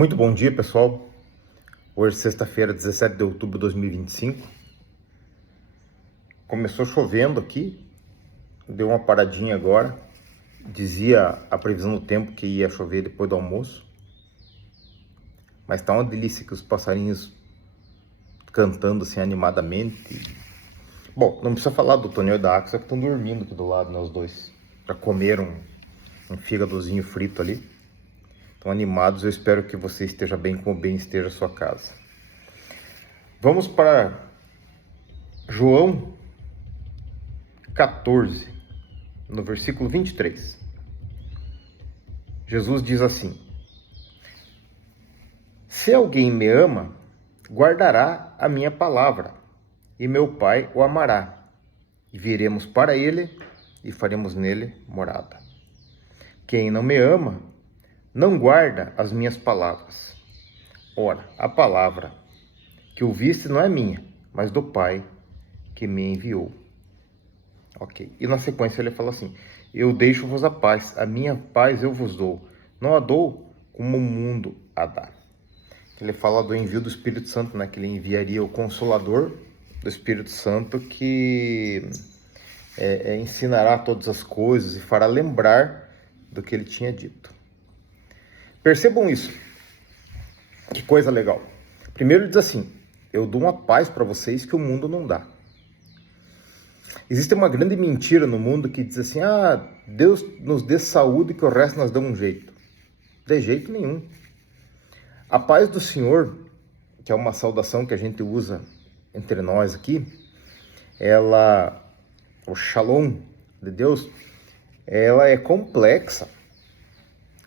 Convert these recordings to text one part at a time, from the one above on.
Muito bom dia, pessoal. Hoje, sexta-feira, 17 de outubro de 2025. Começou chovendo aqui, deu uma paradinha agora. Dizia a previsão do tempo que ia chover depois do almoço. Mas tá uma delícia que os passarinhos cantando assim animadamente. Bom, não precisa falar do Tonel e da Axel que estão dormindo aqui do lado, né, os dois. Já comeram um fígadozinho frito ali. Estão animados, eu espero que você esteja bem, como bem esteja a sua casa. Vamos para João 14, no versículo 23. Jesus diz assim: Se alguém me ama, guardará a minha palavra, e meu Pai o amará, e viremos para ele e faremos nele morada. Quem não me ama, não guarda as minhas palavras. Ora, a palavra que ouviste não é minha, mas do Pai que me enviou. Ok. E na sequência ele fala assim: Eu deixo-vos a paz, a minha paz eu vos dou. Não a dou como o mundo a dá. Ele fala do envio do Espírito Santo, né? Que ele enviaria o Consolador do Espírito Santo que ensinará todas as coisas e fará lembrar do que ele tinha dito. Percebam isso. Que coisa legal. Primeiro ele diz assim: eu dou uma paz para vocês que o mundo não dá. Existe uma grande mentira no mundo que diz assim: Deus nos dê saúde que o resto nós damos um jeito. De jeito nenhum. A paz do Senhor, que é uma saudação que a gente usa entre nós aqui, o shalom de Deus, ela é complexa.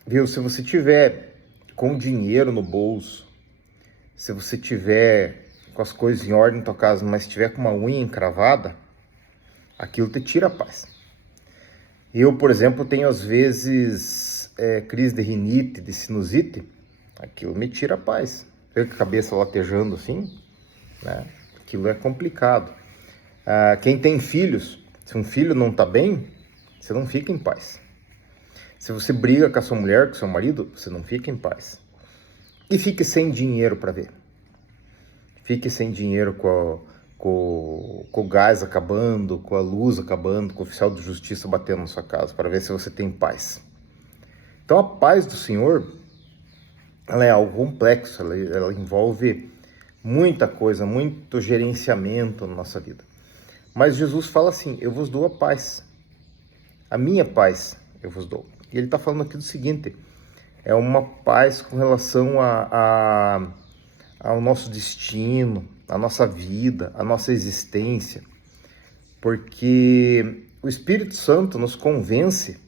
Viu? Se você tiver com dinheiro no bolso, se você tiver com as coisas em ordem na tua casa, mas tiver com uma unha encravada, aquilo te tira a paz. Eu, por exemplo, tenho às vezes crise de rinite, de sinusite, aquilo me tira a paz. Fica com a cabeça latejando assim, né? Aquilo é complicado. Quem tem filhos, se um filho não está bem, você não fica em paz. Se você briga com a sua mulher, com o seu marido, você não fica em paz. E fique sem dinheiro para ver. Fique sem dinheiro com o gás acabando, com a luz acabando, com o oficial de justiça batendo na sua casa, para ver se você tem paz. Então a paz do Senhor, ela é algo complexo, ela envolve muita coisa, muito gerenciamento na nossa vida. Mas Jesus fala assim: eu vos dou a paz. A minha paz eu vos dou. E ele está falando aqui do seguinte: é uma paz com relação ao nosso destino, a nossa vida, a nossa existência, porque o Espírito Santo nos convence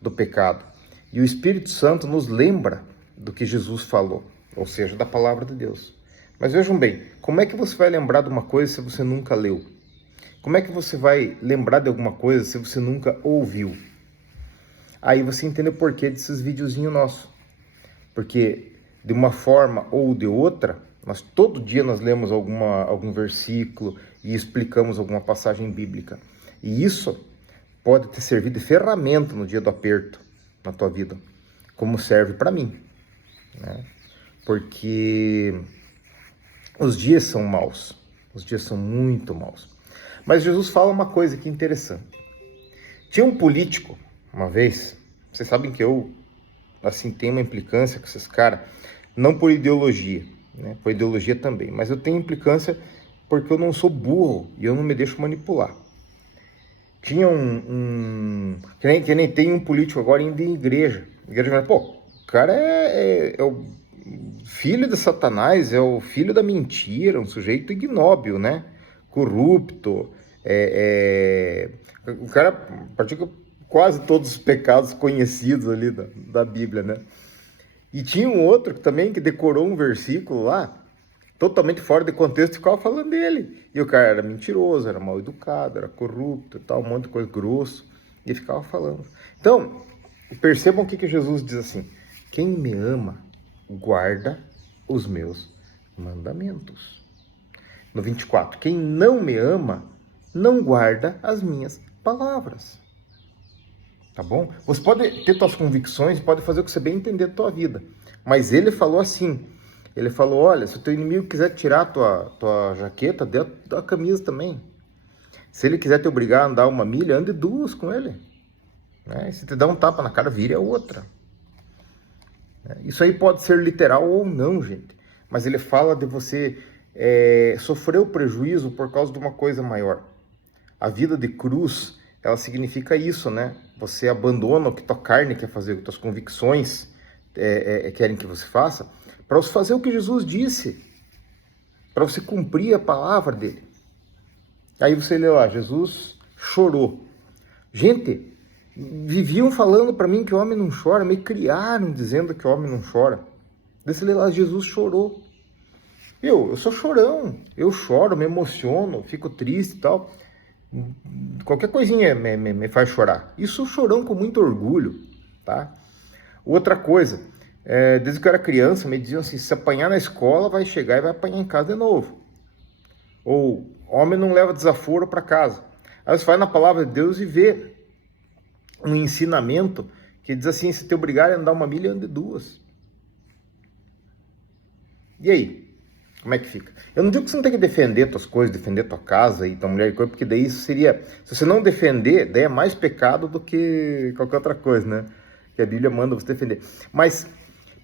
do pecado e o Espírito Santo nos lembra do que Jesus falou, ou seja, da palavra de Deus. Mas vejam bem, como é que você vai lembrar de uma coisa se você nunca leu? Como é que você vai lembrar de alguma coisa se você nunca ouviu? Aí você entende o porquê desses videozinhos nossos. Porque de uma forma ou de outra, todo dia nós lemos algum versículo e explicamos alguma passagem bíblica. E isso pode ter servido de ferramenta no dia do aperto na tua vida, como serve para mim, né? Porque os dias são maus, os dias são muito maus. Mas Jesus fala uma coisa que é interessante. Tinha um político, uma vez, vocês sabem que eu assim, tenho uma implicância com esses caras, não por ideologia, né? Por ideologia também, mas eu tenho implicância porque eu não sou burro e eu não me deixo manipular. Tinha que nem tem um político agora indo em igreja. A igreja vai, o cara é o filho de Satanás, é o filho da mentira, um sujeito ignóbil, né? Corrupto, o cara pratica quase todos os pecados conhecidos ali da Bíblia, né? E tinha um outro também que decorou um versículo lá, totalmente fora de contexto, e ficava falando dele. E o cara era mentiroso, era mal educado, era corrupto, tal, um monte de coisa grosso, e ficava falando. Então, percebam o que Jesus diz assim: quem me ama, guarda os meus mandamentos. No 24, quem não me ama, não guarda as minhas palavras. Tá bom? Você pode ter suas convicções, pode fazer o que você bem entender da tua vida. Mas ele falou assim, ele falou, olha, se o teu inimigo quiser tirar a tua jaqueta, dê a camisa também. Se ele quiser te obrigar a andar 1 milha, ande 2 com ele. Né? Se te dá um tapa na cara, vire a outra. Isso aí pode ser literal ou não, gente. Mas ele fala de você sofrer o prejuízo por causa de uma coisa maior. A vida de cruz, ela significa isso, né? Você abandona o que tua carne quer fazer, o que tuas convicções querem que você faça, para você fazer o que Jesus disse, para você cumprir a palavra dele. Aí você lê lá, Jesus chorou. Gente, viviam falando para mim que o homem não chora, me criaram dizendo que o homem não chora. Daí você lê lá, Jesus chorou. Eu sou chorão, eu choro, me emociono, fico triste e tal. Qualquer coisinha me faz chorar. Isso chorão com muito orgulho, tá? Outra coisa, desde que eu era criança, me diziam assim, se apanhar na escola, vai chegar e vai apanhar em casa de novo. Ou, homem não leva desaforo para casa. Aí você vai na palavra de Deus e vê um ensinamento que diz assim, se te obrigarem a andar 1 milha, ande 2. E aí? Como é que fica? Eu não digo que você não tem que defender tuas coisas, defender tua casa e tua mulher e coisa, porque daí isso seria... Se você não defender, daí é mais pecado do que qualquer outra coisa, né? Que a Bíblia manda você defender. Mas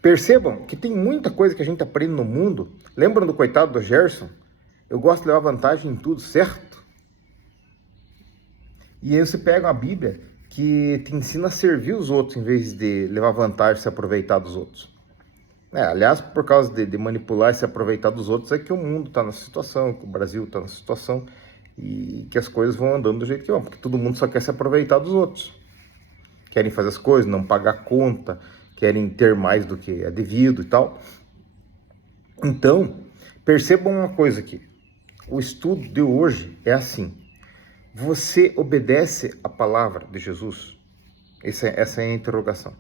percebam que tem muita coisa que a gente aprende no mundo. Lembram do coitado do Gerson? Eu gosto de levar vantagem em tudo, certo? E aí você pega uma Bíblia que te ensina a servir os outros em vez de levar vantagem e se aproveitar dos outros. Aliás, por causa de manipular e se aproveitar dos outros, é que o mundo está nessa situação, que o Brasil está nessa situação e que as coisas vão andando do jeito que vão, porque todo mundo só quer se aproveitar dos outros. Querem fazer as coisas, não pagar conta, querem ter mais do que é devido e tal. Então, percebam uma coisa aqui. O estudo de hoje é assim. Você obedece a palavra de Jesus? Essa é a interrogação.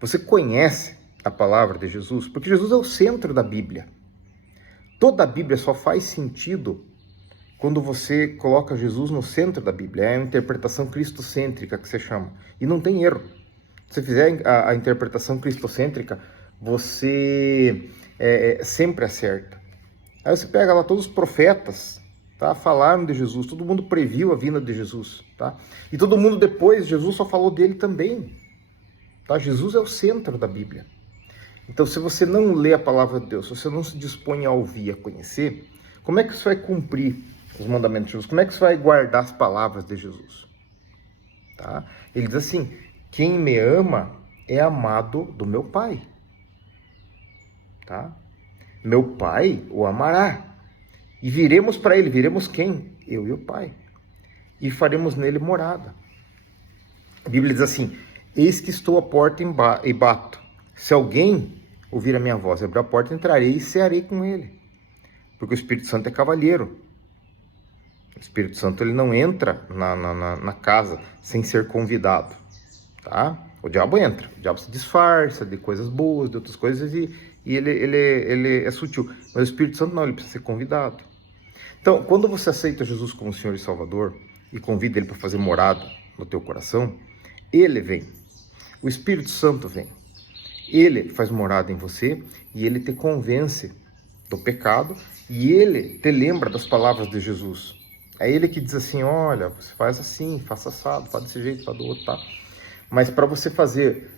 Você conhece a palavra de Jesus? Porque Jesus é o centro da Bíblia. Toda a Bíblia só faz sentido quando você coloca Jesus no centro da Bíblia. É a interpretação cristocêntrica que você chama. E não tem erro. Se você fizer a interpretação cristocêntrica, você sempre acerta. Aí você pega lá todos os profetas, tá? Falaram de Jesus, todo mundo previu a vinda de Jesus, tá? E todo mundo depois, Jesus só falou dele também, tá? Jesus é o centro da Bíblia. Então, se você não lê a palavra de Deus, se você não se dispõe a ouvir, a conhecer, como é que você vai cumprir os mandamentos de Jesus? Como é que você vai guardar as palavras de Jesus? Tá? Ele diz assim, quem me ama é amado do meu Pai. Tá? Meu Pai o amará. E viremos para ele. Viremos quem? Eu e o Pai. E faremos nele morada. A Bíblia diz assim, eis que estou à porta e bato. Se alguém ouvir a minha voz, abrir a porta, entrarei e cearei com ele. Porque o Espírito Santo é cavalheiro. O Espírito Santo ele não entra na casa sem ser convidado. Tá? O diabo entra. O diabo se disfarça de coisas boas, de outras coisas, e ele é sutil. Mas o Espírito Santo não, ele precisa ser convidado. Então, quando você aceita Jesus como Senhor e Salvador e convida ele para fazer morada no teu coração, ele vem. O Espírito Santo vem. Ele faz morada em você e ele te convence do pecado e ele te lembra das palavras de Jesus. É ele que diz assim, olha, você faz assim, faça assado, faz desse jeito, faz do outro, tá? Mas para você fazer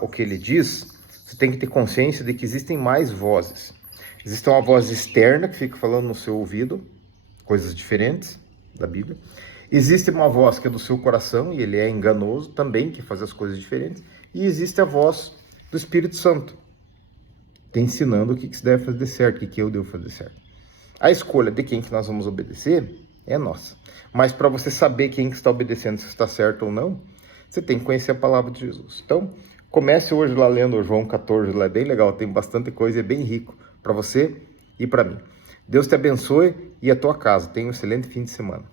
o que ele diz, você tem que ter consciência de que existem mais vozes. Existe uma voz externa que fica falando no seu ouvido, coisas diferentes da Bíblia. Existe uma voz que é do seu coração e ele é enganoso também, que faz as coisas diferentes. E existe a voz do Espírito Santo, te ensinando o que se deve fazer certo, o que eu devo fazer certo. A escolha de quem que nós vamos obedecer é nossa. Mas para você saber quem que está obedecendo, se está certo ou não, você tem que conhecer a palavra de Jesus. Então, comece hoje lá lendo o João 14, lá é bem legal, tem bastante coisa, é bem rico para você e para mim. Deus te abençoe e a tua casa. Tenha um excelente fim de semana.